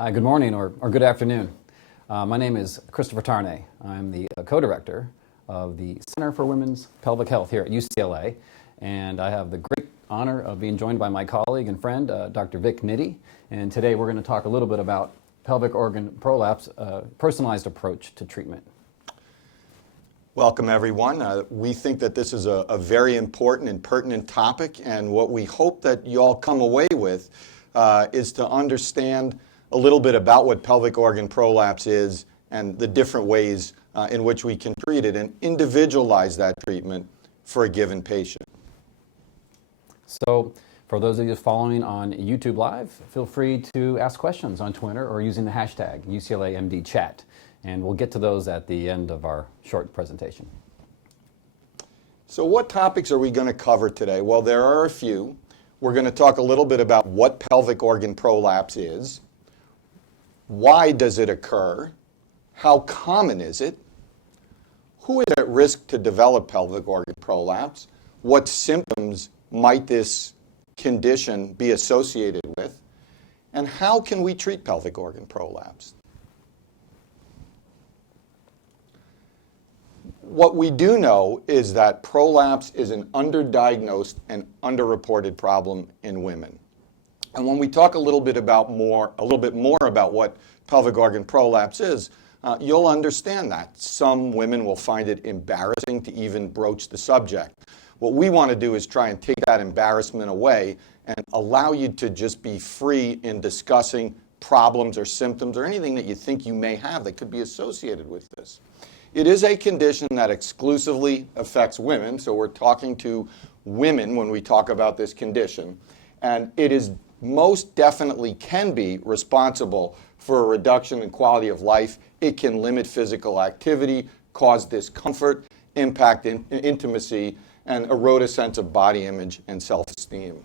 Hi, good morning or good afternoon. My name is Christopher Tarnay. I'm the co-director of the Center for Women's Pelvic Health here at UCLA, and I have the great honor of being joined by my colleague and friend, Dr. Victor Nitti, and today we're going to talk a little bit about pelvic organ prolapse, personalized approach to treatment. Welcome, everyone. We think that this is a very important and pertinent topic, and what we hope that you all come away with is to understand a little bit about what pelvic organ prolapse is and the different ways in which we can treat it and individualize that treatment for a given patient. So, for those of you following on YouTube Live, feel free to ask questions on Twitter or using the hashtag UCLAMDChat, and we'll get to those at the end of our short presentation. So what topics are we going to cover today? Well, there are a few. We're going to talk a little bit about what pelvic organ prolapse is. Why does it occur? How common is it? Who is at risk to develop pelvic organ prolapse? What symptoms might this condition be associated with? And how can we treat pelvic organ prolapse? What we do know is that prolapse is an underdiagnosed and underreported problem in women. And when we talk a little bit more about what pelvic organ prolapse is, you'll understand that. Some women will find it embarrassing to even broach the subject. What we want to do is try and take that embarrassment away and allow you to just be free in discussing problems or symptoms or anything that you think you may have that could be associated with this. It is a condition that exclusively affects women, so we're talking to women when we talk about this condition, and it is most definitely can be responsible for a reduction in quality of life. It can limit physical activity, cause discomfort, impact intimacy, and erode a sense of body image and self-esteem.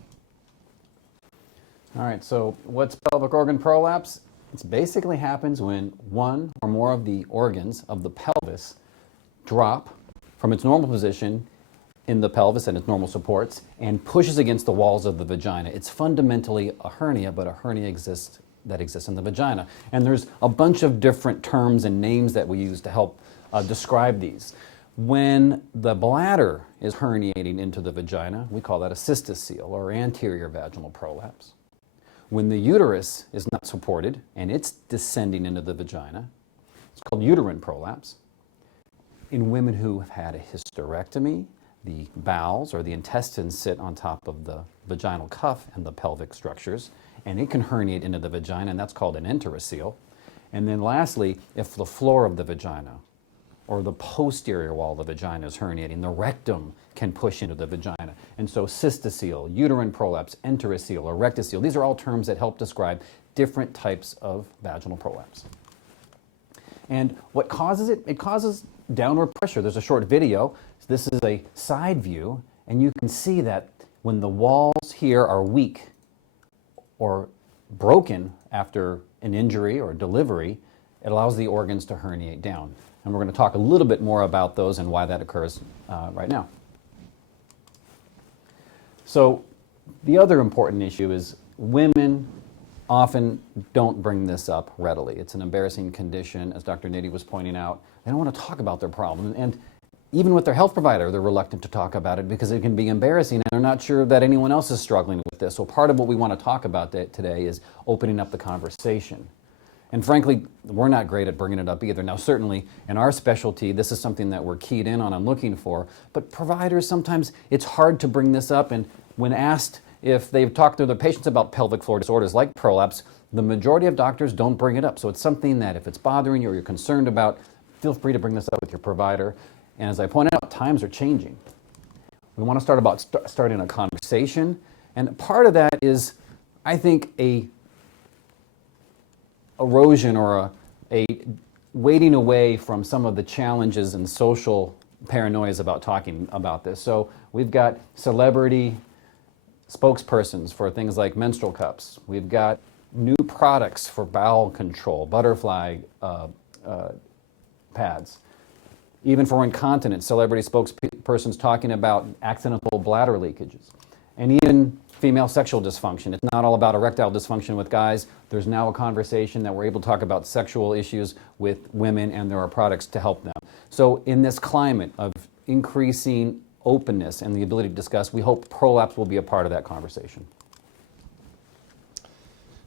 All right, so what's pelvic organ prolapse? It basically happens when one or more of the organs of the pelvis drop from its normal position in the pelvis and its normal supports and pushes against the walls of the vagina. It's fundamentally a hernia, but a hernia exists in the vagina. And there's a bunch of different terms and names that we use to help describe these. When the bladder is herniating into the vagina, we call that a cystocele or anterior vaginal prolapse. When the uterus is not supported and it's descending into the vagina, it's called uterine prolapse. In women who have had a hysterectomy, the bowels or the intestines sit on top of the vaginal cuff and the pelvic structures, and it can herniate into the vagina, and that's called an enterocele. And then lastly, if the floor of the vagina or the posterior wall of the vagina is herniating, the rectum can push into the vagina. And so cystocele, uterine prolapse, enterocele, or rectocele, these are all terms that help describe different types of vaginal prolapse. And what causes it? It causes downward pressure. There's a short video. This is a side view, and you can see that when the walls here are weak or broken after an injury or delivery, it allows the organs to herniate down. And we're going to talk a little bit more about those and why that occurs right now. So the other important issue is women often don't bring this up readily. It's an embarrassing condition, as Dr. Nitti was pointing out. They don't want to talk about their problem. And even with their health provider, they're reluctant to talk about it because it can be embarrassing and they're not sure that anyone else is struggling with this. So part of what we want to talk about today is opening up the conversation. And frankly, we're not great at bringing it up either. Now, certainly in our specialty, this is something that we're keyed in on and looking for. But providers, sometimes it's hard to bring this up. And when asked if they've talked to their patients about pelvic floor disorders like prolapse, the majority of doctors don't bring it up. So it's something that if it's bothering you or you're concerned about, feel free to bring this up with your provider. And as I pointed out, times are changing. We want to start about starting a conversation. And part of that is, I think, a erosion or a waiting away from some of the challenges and social paranoias about talking about this. So we've got celebrity spokespersons for things like menstrual cups. We've got new products for bowel control, butterfly pads. Even for incontinence, celebrity spokespersons talking about accidental bladder leakages. And even female sexual dysfunction. It's not all about erectile dysfunction with guys. There's now a conversation that we're able to talk about sexual issues with women, and there are products to help them. So in this climate of increasing openness and the ability to discuss, we hope Prolapse will be a part of that conversation.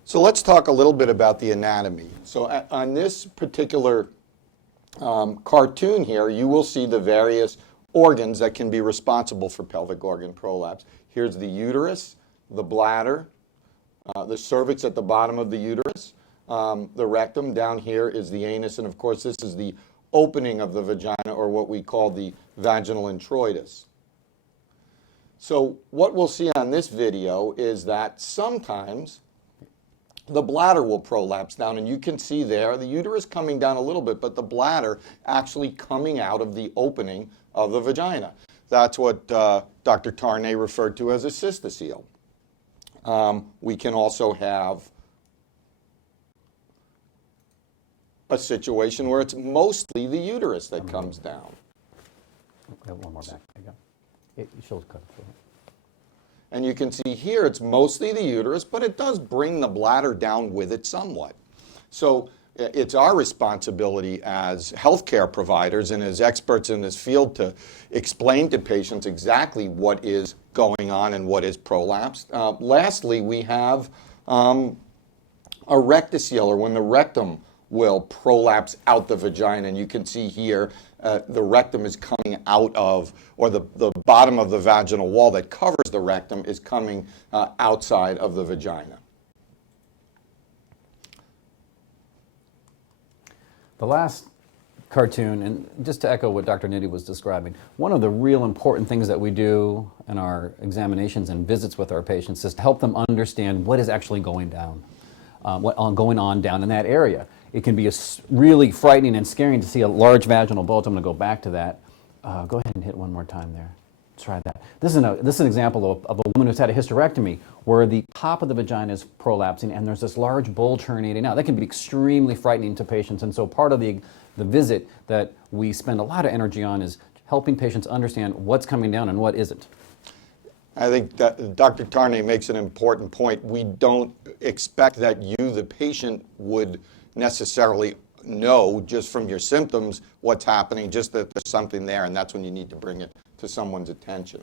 So let's talk a little bit about the anatomy. So on this particular cartoon here, you will see the various organs that can be responsible for pelvic organ prolapse. Here's the uterus, the bladder, the cervix at the bottom of the uterus, the rectum. Down here is the anus, and of course this is the opening of the vagina, or what we call the vaginal introitus. So what we'll see on this video is that sometimes the bladder will prolapse down, and you can see there the uterus coming down a little bit, but the bladder actually coming out of the opening of the vagina. That's what Dr. Tarnay referred to as a cystocele. We can also have a situation where it's mostly the uterus that comes down. One more back. There you go. It shows cut. And you can see here it's mostly the uterus, but it does bring the bladder down with it somewhat. So it's our responsibility as healthcare providers and as experts in this field to explain to patients exactly what is going on and what is prolapse. Lastly, we have a rectocele, or when the rectum will prolapse out the vagina, and you can see here the rectum is coming out of, or the bottom of the vaginal wall that covers the rectum is coming outside of the vagina. The last cartoon, and just to echo what Dr. Nitti was describing, one of the real important things that we do in our examinations and visits with our patients is to help them understand what is actually going down, going on down in that area. It can be really frightening and scaring to see a large vaginal bulge. I'm going to go back to that. Go ahead and hit one more time there. Try that. This is an example of a woman who's had a hysterectomy where the top of the vagina is prolapsing and there's this large bulge herniating out. That can be extremely frightening to patients, and so part of the visit that we spend a lot of energy on is helping patients understand what's coming down and what isn't. I think that Dr. Tarnay makes an important point. We don't expect that you, the patient, would necessarily know just from your symptoms what's happening, just that there's something there, and that's when you need to bring it to someone's attention.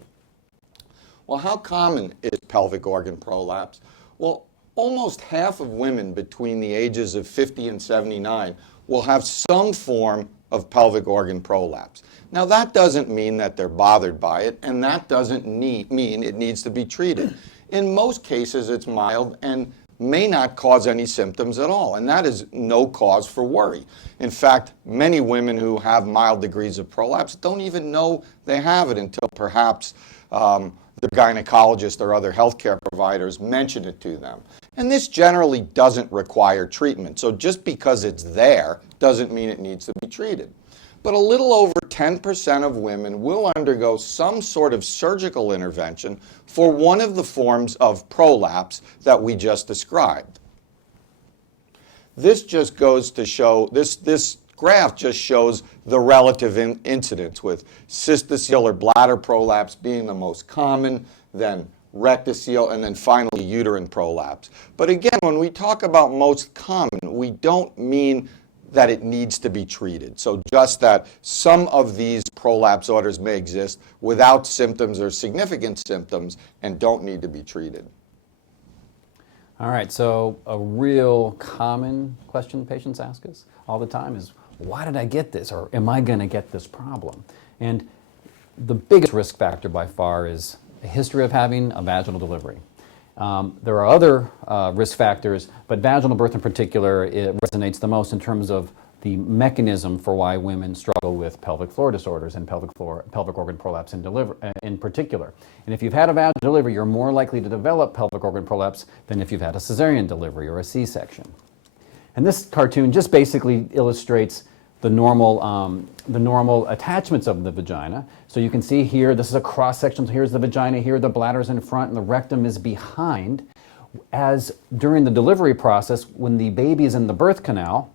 Well, how common is pelvic organ prolapse? Well, almost half of women between the ages of 50 and 79 will have some form of pelvic organ prolapse. Now, that doesn't mean that they're bothered by it, and that doesn't mean it needs to be treated. In most cases, it's mild and may not cause any symptoms at all, and that is no cause for worry. In fact, many women who have mild degrees of prolapse don't even know they have it until perhaps the gynecologist or other healthcare providers mention it to them. And this generally doesn't require treatment, so just because it's there doesn't mean it needs to be treated. But a little over 10% of women will undergo some sort of surgical intervention for one of the forms of prolapse that we just described. This just goes to show, this graph just shows the relative incidence, with cystocele or bladder prolapse being the most common, then rectocele, and then finally uterine prolapse. But again, when we talk about most common, we don't mean that it needs to be treated. So just that some of these prolapse orders may exist without symptoms or significant symptoms and don't need to be treated. All right, so a real common question patients ask us all the time is, why did I get this, or am I going to get this problem? And the biggest risk factor by far is a history of having a vaginal delivery. There are other risk factors, but vaginal birth in particular, it resonates the most in terms of the mechanism for why women struggle with pelvic floor disorders and pelvic organ prolapse in particular. And if you've had a vaginal delivery, you're more likely to develop pelvic organ prolapse than if you've had a cesarean delivery or a C-section. And this cartoon just basically illustrates the normal attachments of the vagina. So you can see here, this is a cross section. So here's the vagina, here the bladder's in front, and the rectum is behind. As during the delivery process, when the baby is in the birth canal,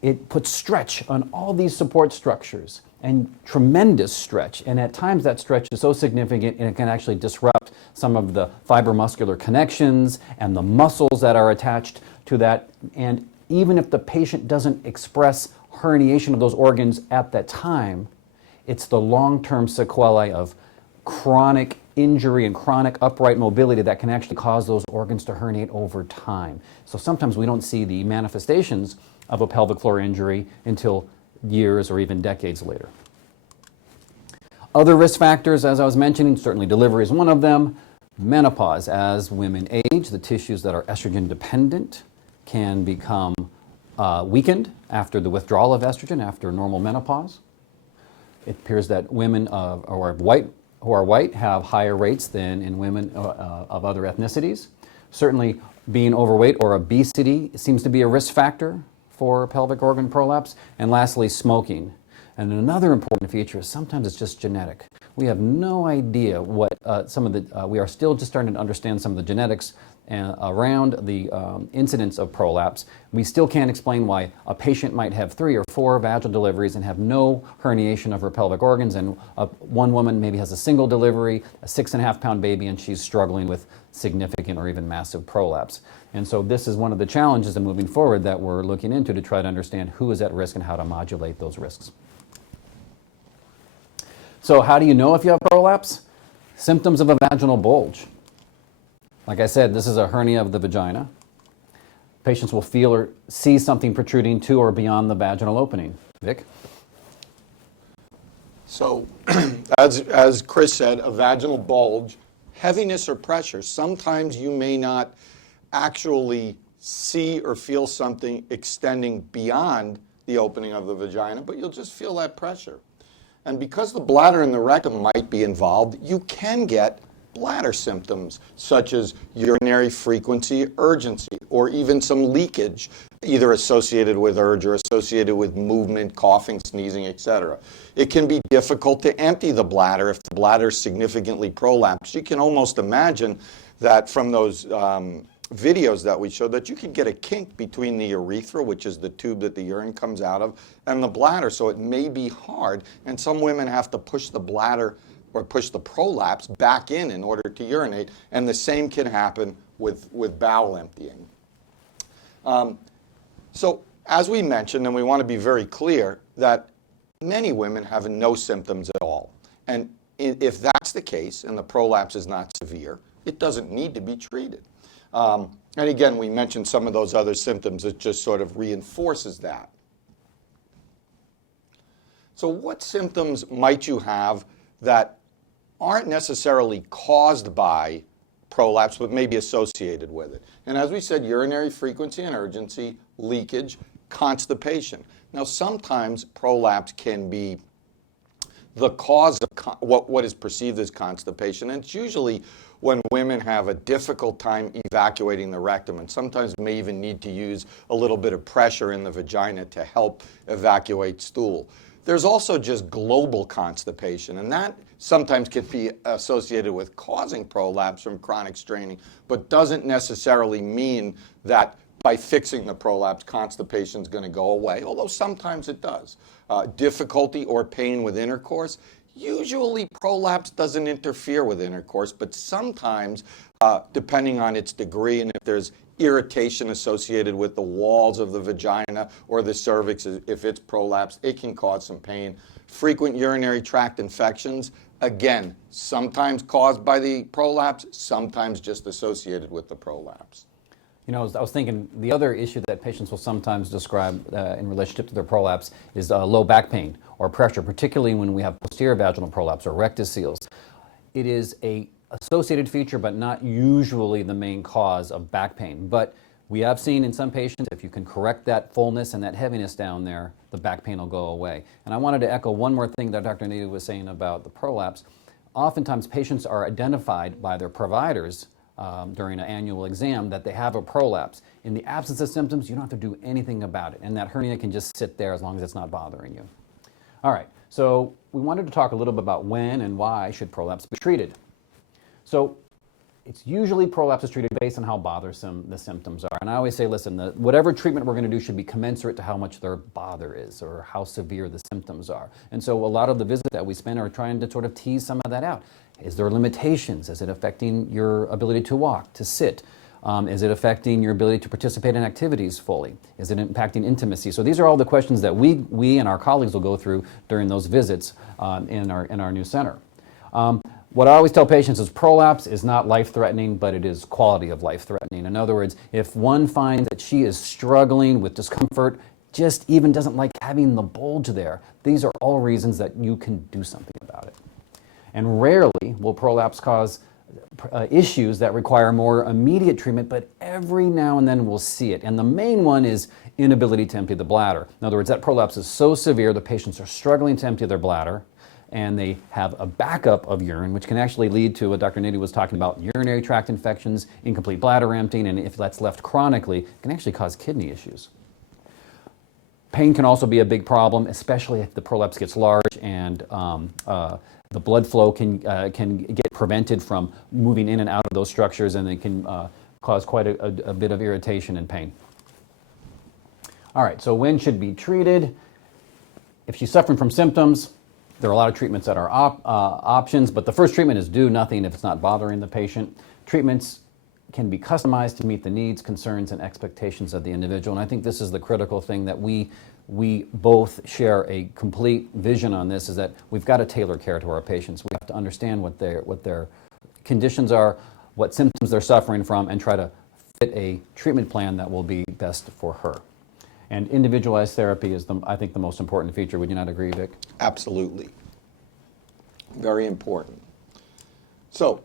it puts stretch on all these support structures, and tremendous stretch. And at times that stretch is so significant and it can actually disrupt some of the fibromuscular connections and the muscles that are attached to that. And even if the patient doesn't express herniation of those organs at that time, it's the long-term sequelae of chronic injury and chronic upright mobility that can actually cause those organs to herniate over time. So sometimes we don't see the manifestations of a pelvic floor injury until years or even decades later. Other risk factors, as I was mentioning, certainly delivery is one of them. Menopause. As women age, the tissues that are estrogen dependent can become weakened after the withdrawal of estrogen, after normal menopause. It appears that women who are white have higher rates than in women of other ethnicities. Certainly being overweight or obesity seems to be a risk factor for pelvic organ prolapse. And lastly, smoking. And another important feature is sometimes it's just genetic. We have no idea what we are still just starting to understand some of the genetics around the incidence of prolapse. We still can't explain why a patient might have 3 or 4 vaginal deliveries and have no herniation of her pelvic organs, and one woman maybe has a single delivery, a 6.5-pound baby, and she's struggling with significant or even massive prolapse. And so this is one of the challenges of moving forward that we're looking into to try to understand who is at risk and how to modulate those risks. So how do you know if you have prolapse? Symptoms of a vaginal bulge. Like I said, this is a hernia of the vagina. Patients will feel or see something protruding to or beyond the vaginal opening. Vic? So, as Chris said, a vaginal bulge, heaviness or pressure. Sometimes you may not actually see or feel something extending beyond the opening of the vagina, but you'll just feel that pressure. And because the bladder and the rectum might be involved, you can get bladder symptoms such as urinary frequency, urgency, or even some leakage, either associated with urge or associated with movement, coughing, sneezing, etc. It can be difficult to empty the bladder if the bladder is significantly prolapsed. You can almost imagine that from those videos that we showed that you could get a kink between the urethra, which is the tube that the urine comes out of, and the bladder, so it may be hard, and some women have to push the bladder or push the prolapse back in order to urinate, and the same can happen with bowel emptying. So as we mentioned, and we want to be very clear, that many women have no symptoms at all. And if that's the case and the prolapse is not severe, it doesn't need to be treated. And again, we mentioned some of those other symptoms. It just sort of reinforces that. So what symptoms might you have that aren't necessarily caused by prolapse, but may be associated with it? And as we said, urinary frequency and urgency, leakage, constipation. Now, sometimes prolapse can be the cause of what is perceived as constipation, and it's usually when women have a difficult time evacuating the rectum, and sometimes may even need to use a little bit of pressure in the vagina to help evacuate stool. There's also just global constipation, and that sometimes can be associated with causing prolapse from chronic straining, but doesn't necessarily mean that by fixing the prolapse, constipation is going to go away, although sometimes it does. Difficulty or pain with intercourse. Usually prolapse doesn't interfere with intercourse, but sometimes, depending on its degree and if there's irritation associated with the walls of the vagina or the cervix, if it's prolapse, it can cause some pain. Frequent urinary tract infections, again, sometimes caused by the prolapse, sometimes just associated with the prolapse. You know, I was thinking the other issue that patients will sometimes describe in relationship to their prolapse is low back pain or pressure, particularly when we have posterior vaginal prolapse or rectus-seals. It is a associated feature, but not usually the main cause of back pain. But we have seen in some patients, if you can correct that fullness and that heaviness down there, the back pain will go away. And I wanted to echo one more thing that Dr. Nitti was saying about the prolapse. Oftentimes patients are identified by their providers during an annual exam that they have a prolapse. In the absence of symptoms, you don't have to do anything about it, and that hernia can just sit there as long as it's not bothering you. All right, so we wanted to talk a little bit about when and why should prolapse be treated. So it's usually prolapse is treated based on how bothersome the symptoms are. And I always say, listen, whatever treatment we're going to do should be commensurate to how much their bother is or how severe the symptoms are. And so a lot of the visits that we spend are trying to sort of tease some of that out. Is there limitations? Is it affecting your ability to walk, to sit? Is it affecting your ability to participate in activities fully? Is it impacting intimacy? So these are all the questions that we and our colleagues will go through during those visits in our new center. What I always tell patients is prolapse is not life-threatening, but it is quality of life-threatening. In other words, if one finds that she is struggling with discomfort, just even doesn't like having the bulge there, these are all reasons that you can do something about it. And rarely will prolapse cause issues that require more immediate treatment, but every now and then we'll see it. And the main one is inability to empty the bladder. In other words, that prolapse is so severe the patients are struggling to empty their bladder, and they have a backup of urine, which can actually lead to what Dr. Nitti was talking about, urinary tract infections, incomplete bladder emptying, and if that's left chronically, it can actually cause kidney issues. Pain can also be a big problem, especially if the prolapse gets large and the blood flow can get prevented from moving in and out of those structures, and it can cause quite a bit of irritation and pain. All right, so when should be treated? If she's suffering from symptoms, there are a lot of treatments that are options, but the first treatment is do nothing if it's not bothering the patient. Treatments can be customized to meet the needs, concerns, and expectations of the individual, and I think this is the critical thing that we both share a complete vision on this, is that we've got to tailor care to our patients. We have to understand what their conditions are, what symptoms they're suffering from, and try to fit a treatment plan that will be best for her. And individualized therapy is, I think, the most important feature. Would you not agree, Vic? Absolutely. Very important. So,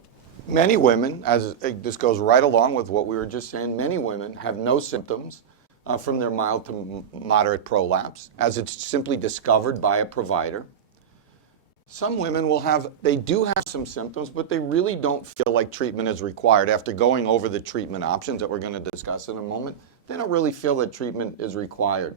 many women, as this goes right along with what we were just saying, many women have no symptoms from their mild to moderate prolapse, as it's simply discovered by a provider. Some women they do have some symptoms, but they really don't feel like treatment is required. After going over the treatment options that we're going to discuss in a moment, they don't really feel that treatment is required.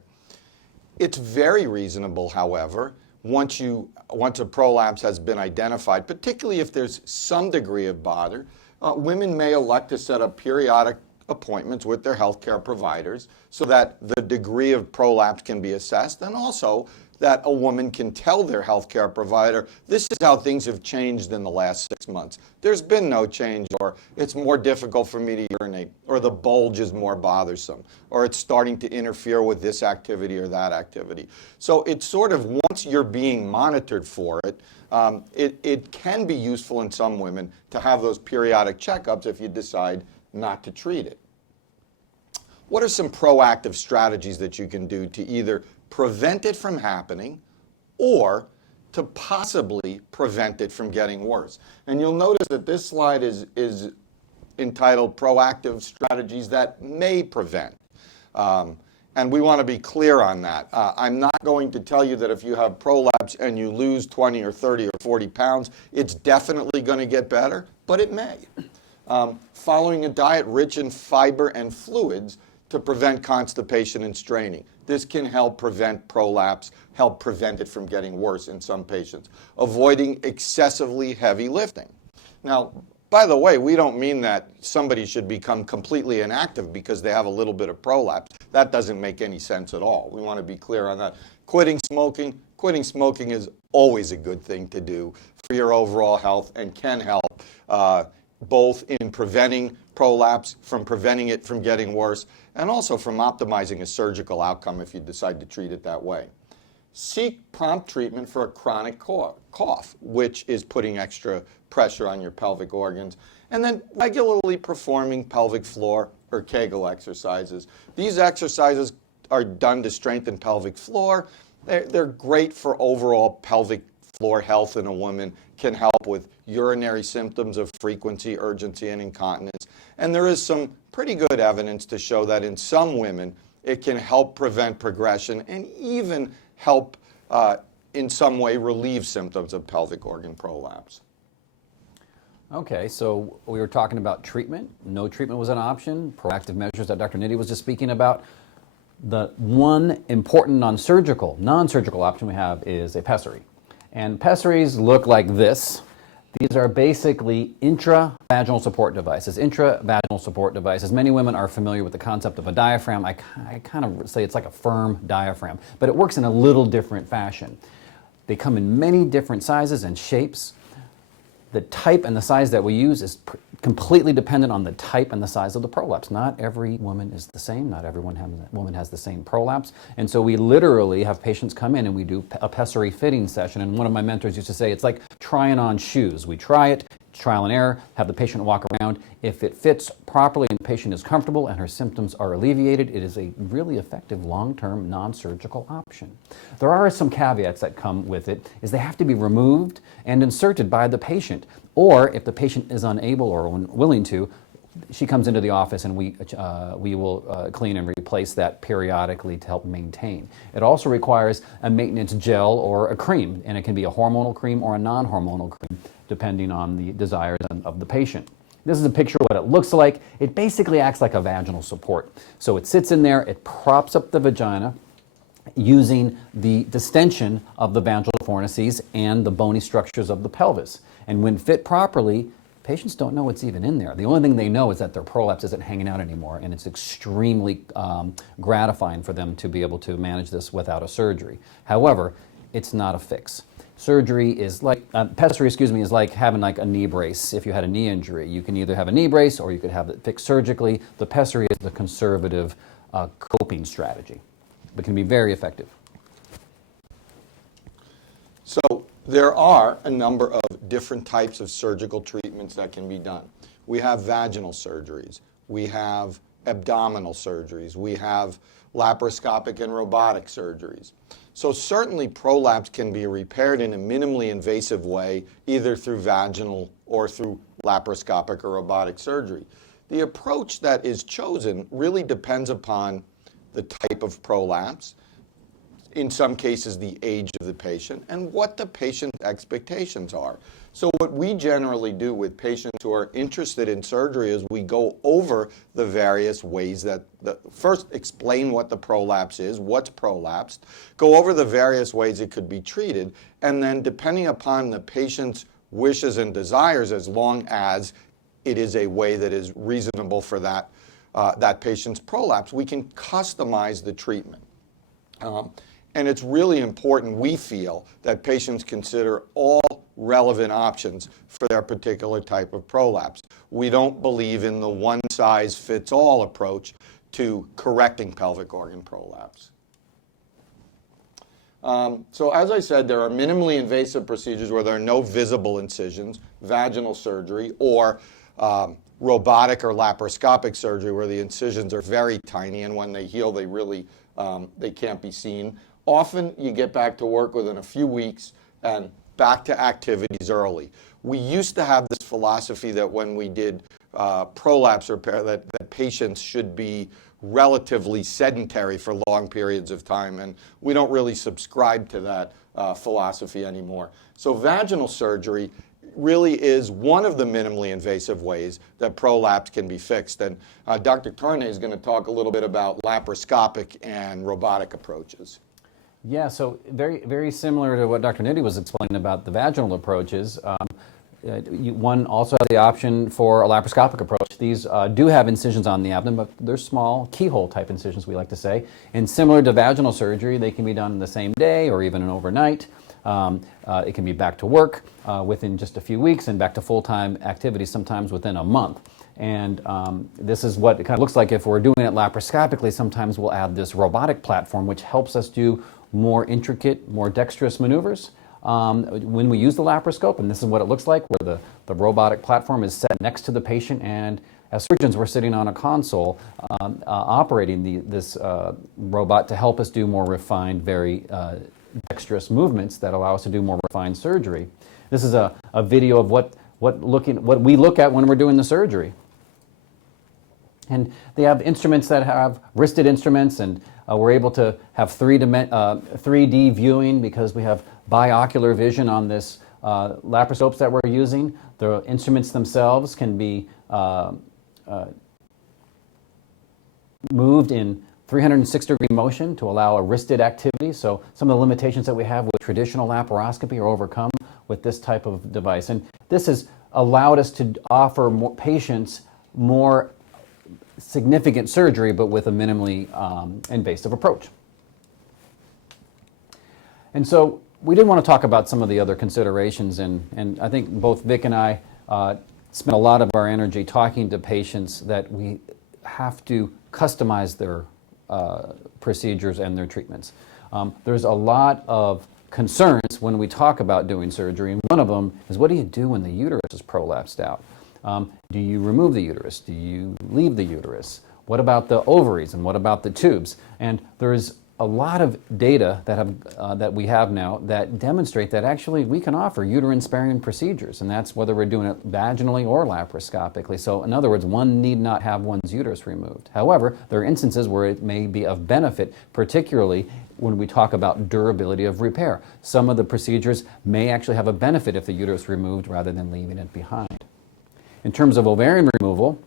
It's very reasonable, however, once a prolapse has been identified, particularly if there's some degree of bother, women may elect to set up periodic appointments with their healthcare providers so that the degree of prolapse can be assessed, and also that a woman can tell their healthcare provider, this is how things have changed in the last 6 months. There's been no change, or it's more difficult for me to urinate, or the bulge is more bothersome, or it's starting to interfere with this activity or that activity. So it's sort of, once you're being monitored for it, it can be useful in some women to have those periodic checkups if you decide not to treat it. What are some proactive strategies that you can do to either prevent it from happening or to possibly prevent it from getting worse? And you'll notice that this slide is entitled Proactive Strategies That May Prevent. And we want to be clear on that. I'm not going to tell you that if you have prolapse and you lose 20 or 30 or 40 pounds, it's definitely going to get better, but it may. Following a diet rich in fiber and fluids to prevent constipation and straining. This can help prevent prolapse, help prevent it from getting worse in some patients. Avoiding excessively heavy lifting. Now, by the way, we don't mean that somebody should become completely inactive because they have a little bit of prolapse. That doesn't make any sense at all. We want to be clear on that. Quitting smoking is always a good thing to do for your overall health and can help both in preventing prolapse, from preventing it from getting worse, and also from optimizing a surgical outcome if you decide to treat it that way. Seek prompt treatment for a chronic cough, which is putting extra pressure on your pelvic organs, and then regularly performing pelvic floor or Kegel exercises. These exercises are done to strengthen pelvic floor. They're great for overall pelvic floor health in a woman, can help with urinary symptoms of frequency, urgency, and incontinence. And there is some pretty good evidence to show that in some women, it can help prevent progression and even help in some way relieve symptoms of pelvic organ prolapse. Okay, so we were talking about treatment. No treatment was an option. Proactive measures that Dr. Nitti was just speaking about. The one important non-surgical option we have is a pessary. And pessaries look like this. These are basically intravaginal support devices. Intravaginal support devices. Many women are familiar with the concept of a diaphragm. I kind of say it's like a firm diaphragm, but it works in a little different fashion. They come in many different sizes and shapes. The type and the size that we use is completely dependent on the type and the size of the prolapse. Not every woman is the same. Not every woman has the same prolapse. And so we literally have patients come in and we do a pessary fitting session. And one of my mentors used to say, it's like trying on shoes. We try it, trial and error, have the patient walk around. If it fits properly and the patient is comfortable and her symptoms are alleviated, it is a really effective long-term non-surgical option. There are some caveats that come with it, is they have to be removed and inserted by the patient. Or if the patient is unable or unwilling to, she comes into the office and we will clean and replace that periodically to help maintain. It also requires a maintenance gel or a cream, and it can be a hormonal cream or a non-hormonal cream, depending on the desires of the patient. This is a picture of what it looks like. It basically acts like a vaginal support. So it sits in there, it props up the vagina using the distension of the vaginal fornices and the bony structures of the pelvis. And when fit properly, patients don't know what's even in there. The only thing they know is that their prolapse isn't hanging out anymore, and it's extremely gratifying for them to be able to manage this without a surgery. However, it's not a fix. Surgery is like, pessary, is like having like a knee brace. If you had a knee injury, you can either have a knee brace or you could have it fixed surgically. The pessary is the conservative coping strategy, but can be very effective. So there are a number of different types of surgical treatments that can be done. We have vaginal surgeries. We have abdominal surgeries. We have laparoscopic and robotic surgeries. So certainly prolapse can be repaired in a minimally invasive way, either through vaginal or through laparoscopic or robotic surgery. The approach that is chosen really depends upon the type of prolapse, in some cases the age of the patient, and what the patient's expectations are. So what we generally do with patients who are interested in surgery is we go over the various ways that, first explain what the prolapse is, what's prolapsed, go over the various ways it could be treated, and then depending upon the patient's wishes and desires, as long as it is a way that is reasonable for that, that patient's prolapse, we can customize the treatment. And it's really important, we feel, that patients consider all relevant options for their particular type of prolapse. We don't believe in the one-size-fits-all approach to correcting pelvic organ prolapse. So as I said, there are minimally invasive procedures where there are no visible incisions, vaginal surgery, or robotic or laparoscopic surgery where the incisions are very tiny, and when they heal, they really they can't be seen. Often you get back to work within a few weeks and back to activities early. We used to have this philosophy that when we did prolapse repair, that patients should be relatively sedentary for long periods of time, and we don't really subscribe to that philosophy anymore. So vaginal surgery really is one of the minimally invasive ways that prolapse can be fixed. And Dr. Tarnay is going to talk a little bit about laparoscopic and robotic approaches. Yeah, so very similar to what Dr. Nitti was explaining about the vaginal approaches. One also has the option for a laparoscopic approach. These do have incisions on the abdomen, but they're small, keyhole type incisions, we like to say. And similar to vaginal surgery, they can be done in the same day or even an overnight. It can be back to work within just a few weeks and back to full-time activities sometimes within a month. And this is what it kind of looks like if we're doing it laparoscopically. Sometimes we'll add this robotic platform, which helps us do more intricate, more dexterous maneuvers when we use the laparoscope. And this is what it looks like, where the robotic platform is set next to the patient, and as surgeons, we're sitting on a console operating this robot to help us do more refined, very dexterous movements that allow us to do more refined surgery. This is a video of what we look at when we're doing the surgery. And they have instruments that have wristed instruments, and we're able to have 3D viewing because we have biocular vision on this laparoscopes that we're using. The instruments themselves can be moved in 360-degree motion to allow a wristed activity. So some of the limitations that we have with traditional laparoscopy are overcome with this type of device. And this has allowed us to offer more patients more significant surgery, but with a minimally invasive approach. And so we did want to talk about some of the other considerations, and I think both Vic and I spent a lot of our energy talking to patients that we have to customize their procedures and their treatments. There's a lot of concerns when we talk about doing surgery, and one of them is, what do you do when the uterus is prolapsed out? Do you remove the uterus? Do you leave the uterus? What about the ovaries, and what about the tubes? And there's a lot of data that we have now that demonstrate that actually we can offer uterine-sparing procedures, and that's whether we're doing it vaginally or laparoscopically. So in other words, one need not have one's uterus removed. However, there are instances where it may be of benefit, particularly when we talk about durability of repair. Some of the procedures may actually have a benefit if the uterus is removed rather than leaving it behind. In terms of ovarian removal,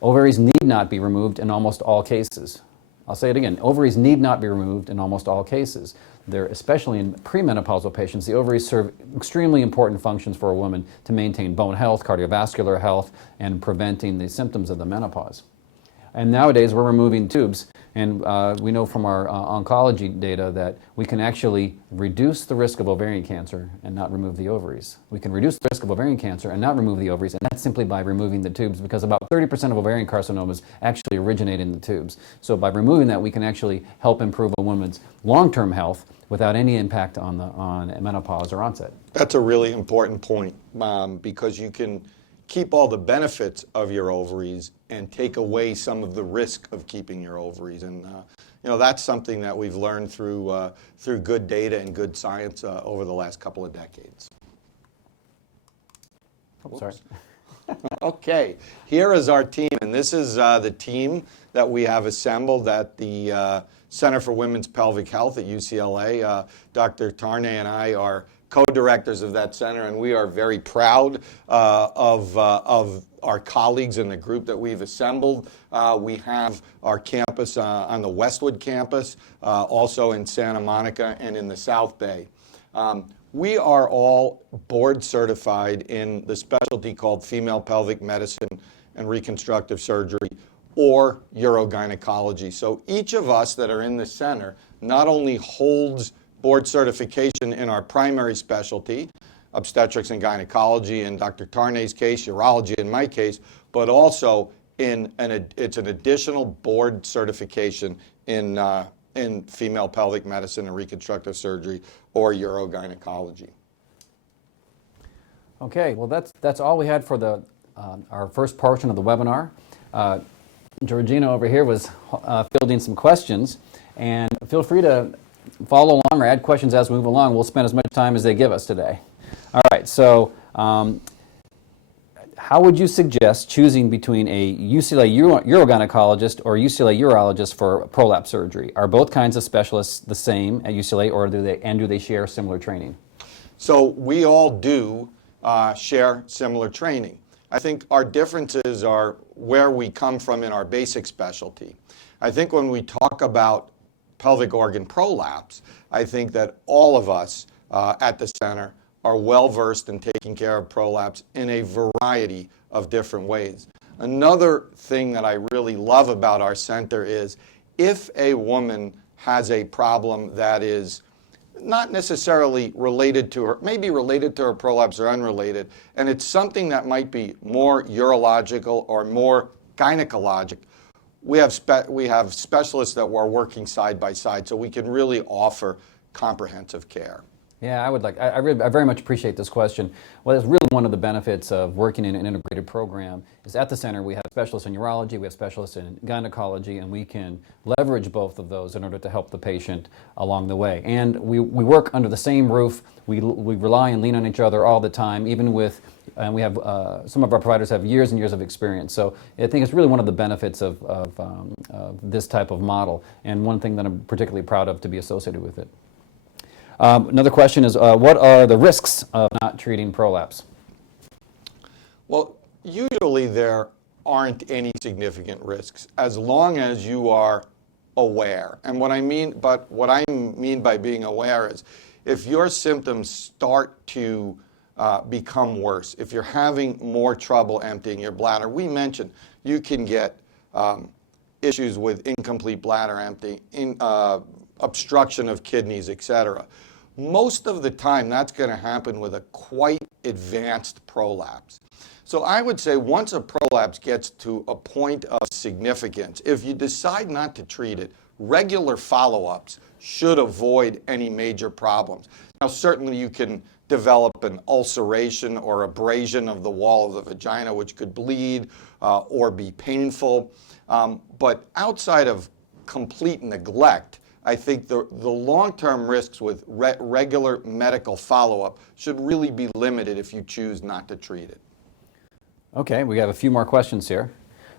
ovaries need not be removed in almost all cases. I'll say it again, ovaries need not be removed in almost all cases. They're, especially in premenopausal patients, the ovaries serve extremely important functions for a woman to maintain bone health, cardiovascular health, and preventing the symptoms of the menopause. And nowadays we're removing tubes, and we know from our oncology data that we can actually reduce the risk of ovarian cancer and not remove the ovaries. We can reduce the risk of ovarian cancer and not remove the ovaries, and that's simply by removing the tubes, because about 30% of ovarian carcinomas actually originate in the tubes. So by removing that, we can actually help improve a woman's long-term health without any impact on menopause or onset. That's a really important point, because you can keep all the benefits of your ovaries and take away some of the risk of keeping your ovaries. And that's something that we've learned through good data and good science over the last couple of decades. Oh, sorry. Okay, here is our team, and this is the team that we have assembled at the Center for Women's Pelvic Health at UCLA. Dr. Tarnay and I are co-directors of that center, and we are very proud of our colleagues in the group that we've assembled. We have our campus on the Westwood campus, also in Santa Monica and in the South Bay. We are all board certified in the specialty called female pelvic medicine and reconstructive surgery, or urogynecology. So each of us that are in the center not only holds board certification in our primary specialty, obstetrics and gynecology, in Dr. Tarnay's case, urology in my case, but also it's an additional board certification in female pelvic medicine and reconstructive surgery, or urogynecology. Okay, well that's all we had for our first portion of the webinar. Georgina over here was fielding some questions, and feel free to follow along or add questions as we move along. We'll spend as much time as they give us today. All right, so how would you suggest choosing between a UCLA urogynecologist or UCLA urologist for prolapse surgery? Are both kinds of specialists the same at UCLA, or do they share similar training? So we all do share similar training. I think our differences are where we come from in our basic specialty. I think when we talk about pelvic organ prolapse, I think that all of us at the center are well versed in taking care of prolapse in a variety of different ways. Another thing that I really love about our center is, if a woman has a problem that is not necessarily related to her, maybe related to her prolapse or unrelated, and it's something that might be more urological or more gynecologic, we have specialists that are working side by side, so we can really offer comprehensive care. Yeah, I very much appreciate this question. Well, it's really one of the benefits of working in an integrated program is at the center we have specialists in urology, we have specialists in gynecology, and we can leverage both of those in order to help the patient along the way. And we work under the same roof. We rely and lean on each other all the time, even with, and we have, some of our providers have years and years of experience. So I think it's really one of the benefits of this type of model, and one thing that I'm particularly proud of to be associated with it. Another question is, what are the risks of not treating prolapse? Well, usually there aren't any significant risks as long as you are aware. And what I mean by being aware is, if your symptoms start to become worse, if you're having more trouble emptying your bladder, we mentioned you can get issues with incomplete bladder emptying, obstruction of kidneys, etc. Most of the time, that's going to happen with a quite advanced prolapse. So I would say once a prolapse gets to a point of significance, if you decide not to treat it, regular follow-ups should avoid any major problems. Now, certainly you can develop an ulceration or abrasion of the wall of the vagina, which could bleed or be painful. But outside of complete neglect, I think the long-term risks with regular medical follow-up should really be limited if you choose not to treat it. Okay, we have a few more questions here.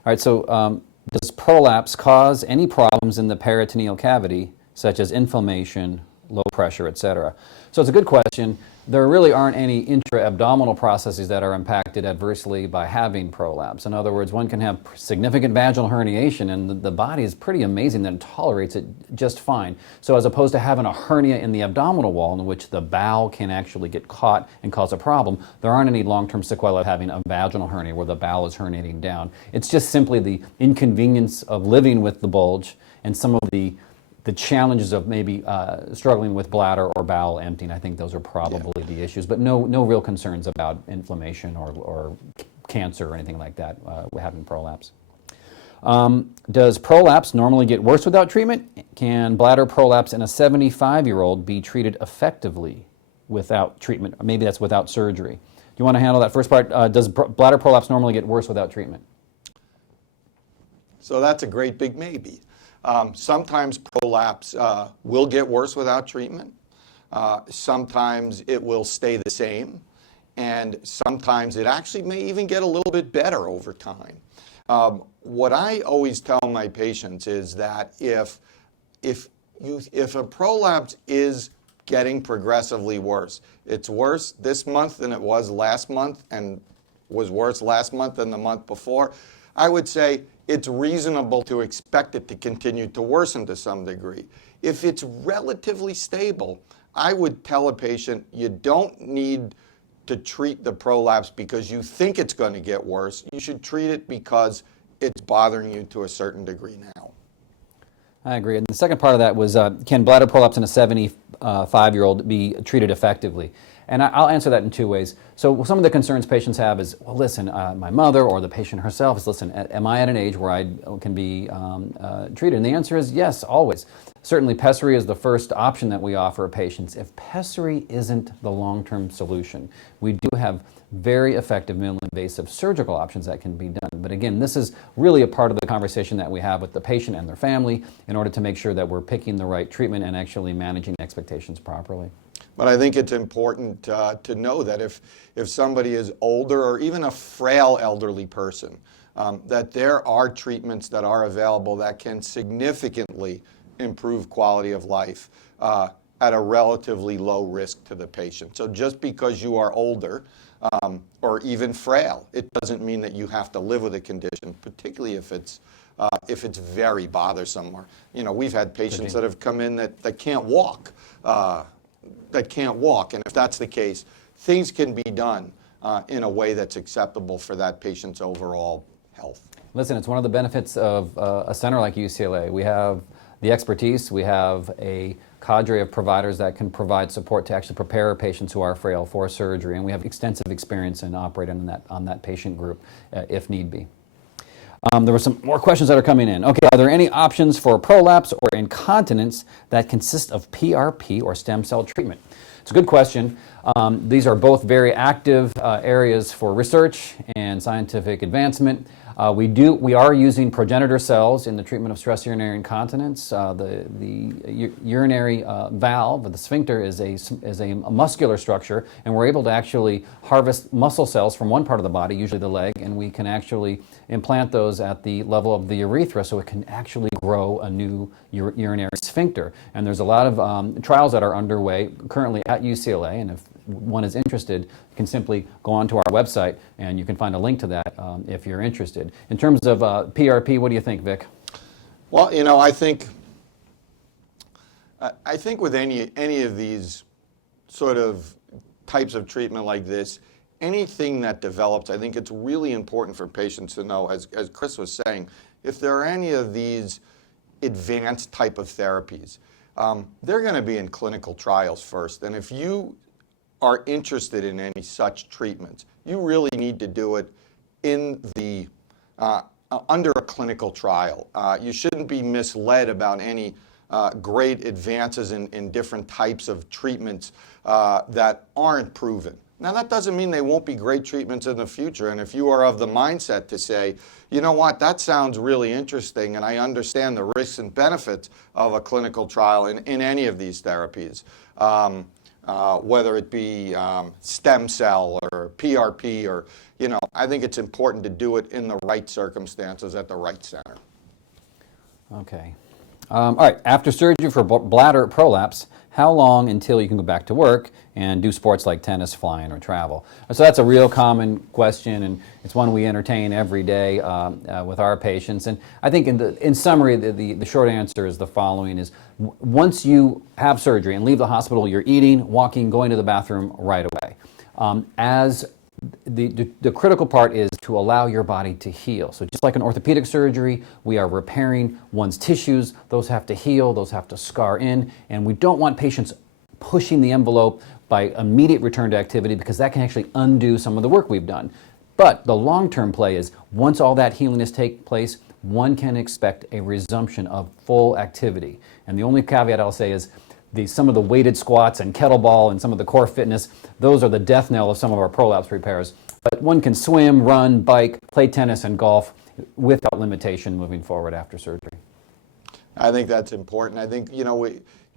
All right, so does prolapse cause any problems in the peritoneal cavity, such as inflammation, low pressure, etc.? So it's a good question. There really aren't any intra-abdominal processes that are impacted adversely by having prolapse. In other words, one can have significant vaginal herniation, and the body is pretty amazing that it tolerates it just fine. So as opposed to having a hernia in the abdominal wall in which the bowel can actually get caught and cause a problem, there aren't any long-term sequelae of having a vaginal hernia where the bowel is herniating down. It's just simply the inconvenience of living with the bulge and some of the challenges of maybe struggling with bladder or bowel emptying. I think those are probably the issues, but no real concerns about inflammation or cancer or anything like that having prolapse. Does prolapse normally get worse without treatment? Can bladder prolapse in a 75-year-old be treated effectively without treatment? Maybe that's without surgery. Do you want to handle that first part? Does bladder prolapse normally get worse without treatment? So that's a great big maybe. Sometimes prolapse will get worse without treatment. Sometimes it will stay the same. And sometimes it actually may even get a little bit better over time. What I always tell my patients is that if a prolapse is getting progressively worse, it's worse this month than it was last month and was worse last month than the month before, I would say it's reasonable to expect it to continue to worsen to some degree. If it's relatively stable, I would tell a patient you don't need to treat the prolapse because you think it's going to get worse. You should treat it because it's bothering you to a certain degree now. I agree. And the second part of that was, can bladder prolapse in a 75-year-old be treated effectively? And I'll answer that in two ways. So some of the concerns patients have is, well, listen, my mother or the patient herself is, listen, am I at an age where I can be treated? And the answer is yes, always. Certainly pessary is the first option that we offer patients. If pessary isn't the long-term solution, we do have very effective minimally invasive surgical options that can be done. But again, this is really a part of the conversation that we have with the patient and their family in order to make sure that we're picking the right treatment and actually managing expectations properly. But I think it's important to know that if somebody is older or even a frail elderly person, that there are treatments that are available that can significantly improve quality of life at a relatively low risk to the patient. So just because you are older or even frail, it doesn't mean that you have to live with a condition, particularly if it's very bothersome. Or, we've had patients that have come in that can't walk. And if that's the case, things can be done in a way that's acceptable for that patient's overall health. Listen, it's one of the benefits of a center like UCLA. We have the expertise, we have a cadre of providers that can provide support to actually prepare patients who are frail for surgery, and we have extensive experience in operating on that patient group if need be. There were some more questions that are coming in. Okay, are there any options for prolapse or incontinence that consist of PRP or stem cell treatment? It's a good question. These are both very active areas for research and scientific advancement. We are using progenitor cells in the treatment of stress urinary incontinence. The urinary valve, the sphincter, is a muscular structure, and we're able to actually harvest muscle cells from one part of the body, usually the leg, and we can actually implant those at the level of the urethra so it can actually grow a new urinary sphincter. And there's a lot of trials that are underway currently at UCLA, and if one is interested, you can simply go onto our website and you can find a link to that if you're interested. In terms of PRP, what do you think, Vic? Well, I think with any of these sort of types of treatment like this, anything that develops, I think it's really important for patients to know, as Chris was saying, if there are any of these advanced type of therapies, they're going to be in clinical trials first. And if you are interested in any such treatments, you really need to do it in the under a clinical trial. You shouldn't be misled about any great advances in different types of treatments that aren't proven. Now, that doesn't mean they won't be great treatments in the future. And if you are of the mindset to say, you know what, that sounds really interesting, and I understand the risks and benefits of a clinical trial in any of these therapies, whether it be stem cell or PRP, or, I think it's important to do it in the right circumstances at the right center. Okay. All right, after surgery for bladder prolapse, how long until you can go back to work and do sports like tennis, flying, or travel? So that's a real common question, and it's one we entertain every day with our patients. And I think in summary, the short answer is the following: is once you have surgery and leave the hospital, you're eating, walking, going to the bathroom right away. The critical part is to allow your body to heal. So just like an orthopedic surgery, we are repairing one's tissues. Those have to heal, those have to scar in, and we don't want patients pushing the envelope by immediate return to activity, because that can actually undo some of the work we've done. But the long-term play is once all that healing has taken place, one can expect a resumption of full activity. And the only caveat I'll say is some of the weighted squats and kettlebell and some of the core fitness, those are the death knell of some of our prolapse repairs. But one can swim, run, bike, play tennis, and golf without limitation moving forward after surgery. I think that's important. I think,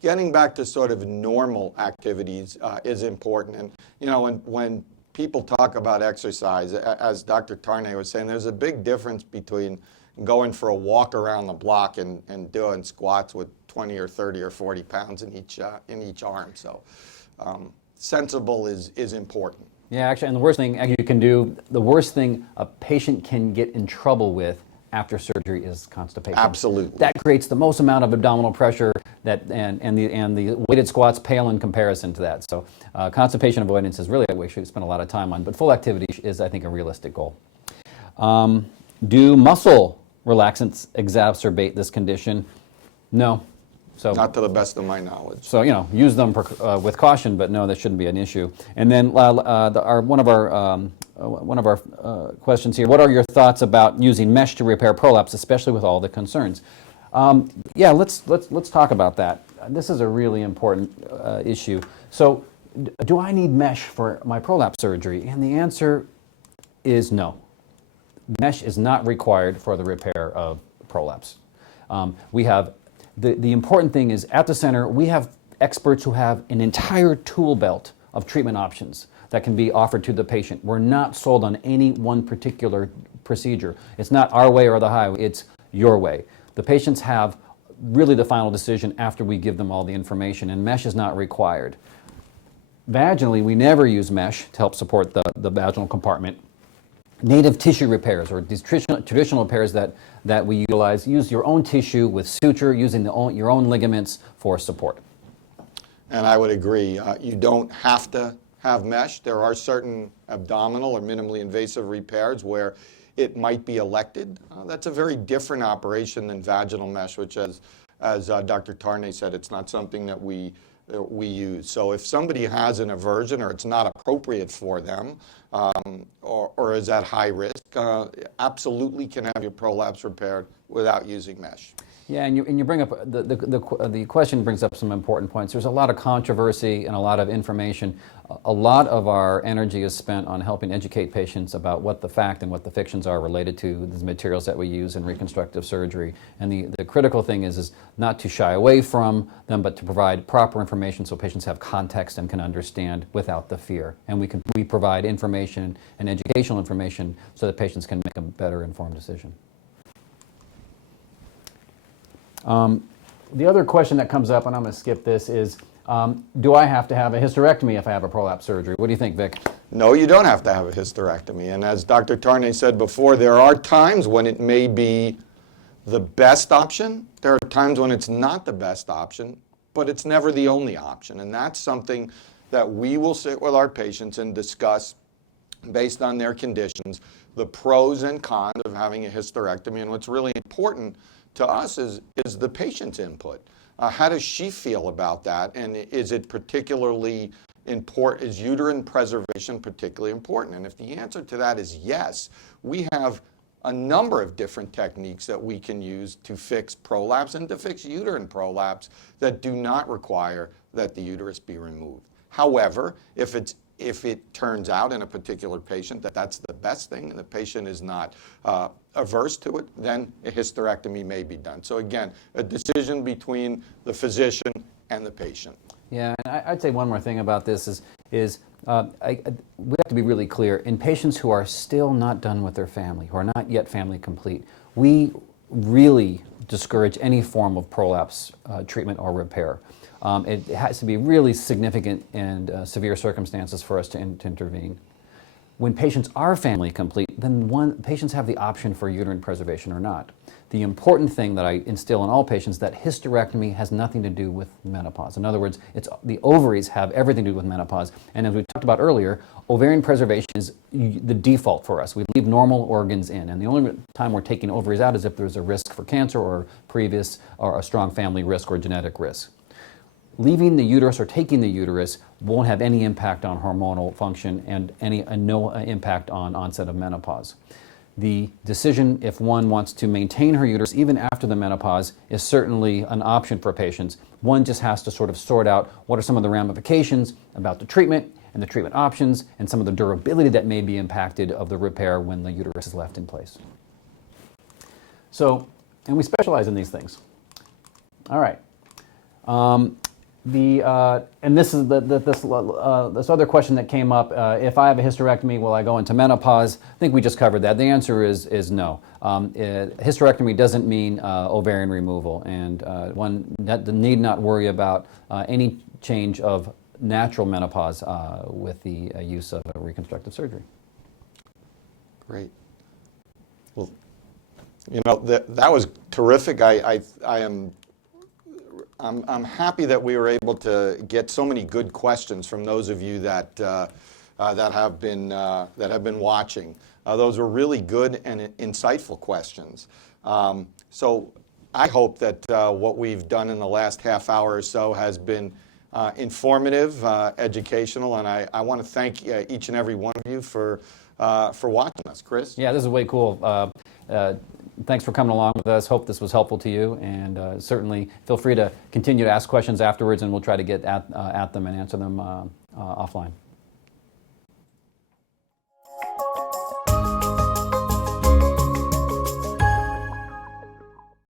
getting back to sort of normal activities is important. And, when people talk about exercise, as Dr. Tarnay was saying, there's a big difference between going for a walk around the block and doing squats with 20 or 30 or 40 pounds in each arm. So sensible is important. Yeah, actually, and the worst thing you can do, the worst thing a patient can get in trouble with after surgery is constipation. Absolutely. That creates the most amount of abdominal pressure and the weighted squats pale in comparison to that. So constipation avoidance is really what we should spend a lot of time on, but full activity is, I think, a realistic goal. Do muscle relaxants exacerbate this condition? No. So, not to the best of my knowledge. So, use them with caution, but no, that shouldn't be an issue. And then one of our questions here: what are your thoughts about using mesh to repair prolapse, especially with all the concerns? Let's talk about that. This is a really important issue. So, do I need mesh for my prolapse surgery? And the answer is no. Mesh is not required for the repair of prolapse. We have the important thing is at the center we have experts who have an entire tool belt of treatment options that can be offered to the patient. We're not sold on any one particular procedure. It's not our way or the highway, it's your way. The patients have really the final decision after we give them all the information, and mesh is not required. Vaginally, we never use mesh to help support the vaginal compartment. Native tissue repairs, or these traditional repairs that we utilize, use your own tissue with suture, using your own ligaments for support. And I would agree. You don't have to have mesh. There are certain abdominal or minimally invasive repairs where it might be elected. That's a very different operation than vaginal mesh, which, as Dr. Tarnay said, it's not something that we use. So if somebody has an aversion or it's not appropriate for them, or is at high risk, absolutely can have your prolapse repaired without using mesh. Yeah, and you bring up, the question brings up some important points. There's a lot of controversy and a lot of information. A lot of our energy is spent on helping educate patients about what the fact and what the fictions are related to the materials that we use in reconstructive surgery. And the critical thing is not to shy away from them, but to provide proper information so patients have context and can understand without the fear. And we provide information and educational information so that patients can make a better informed decision. The other question that comes up, and I'm going to skip this, is do I have to have a hysterectomy if I have a prolapse surgery? What do you think, Vic? No, you don't have to have a hysterectomy. And as Dr. Tarnay said before, there are times when it may be the best option. There are times when it's not the best option, but it's never the only option. And that's something that we will sit with our patients and discuss, based on their conditions, the pros and cons of having a hysterectomy. And what's really important to us is the patient's input. How does she feel about that? And is it particularly important? Is uterine preservation particularly important? And if the answer to that is yes, we have a number of different techniques that we can use to fix prolapse and to fix uterine prolapse that do not require that the uterus be removed. However, if it turns out in a particular patient that that's the best thing and the patient is not averse to it, then a hysterectomy may be done. So again, a decision between the physician and the patient. Yeah, and I'd say one more thing about this is we have to be really clear. In patients who are still not done with their family, who are not yet family complete, we really discourage any form of prolapse treatment or repair. It has to be really significant and severe circumstances for us to intervene. When patients are family complete, then patients have the option for uterine preservation or not. The important thing that I instill in all patients is that hysterectomy has nothing to do with menopause. In other words, the ovaries have everything to do with menopause. And as we talked about earlier, ovarian preservation is the default for us. We leave normal organs in. And the only time we're taking ovaries out is if there's a risk for cancer or a strong family risk or genetic risk. Leaving the uterus or taking the uterus won't have any impact on hormonal function and no impact on onset of menopause. The decision if one wants to maintain her uterus even after the menopause is certainly an option for patients. One just has to sort of sort out what are some of the ramifications about the treatment and the treatment options and some of the durability that may be impacted of the repair when the uterus is left in place. So, and we specialize in these things. All right. And this is this other question that came up. If I have a hysterectomy, will I go into menopause? I think we just covered that. The answer is no. Hysterectomy doesn't mean ovarian removal, and one need not worry about any change of natural menopause with the use of reconstructive surgery. Great. Well, you know, that was terrific. I'm happy that we were able to get so many good questions from those of you that have been watching. Those were really good and insightful questions. So I hope that what we've done in the last half hour or so has been informative, educational, and I want to thank each and every one of you for watching us. Chris? Yeah, this is way cool. Thanks for coming along with us. Hope this was helpful to you, and certainly feel free to continue to ask questions afterwards, and we'll try to get at them and answer them offline.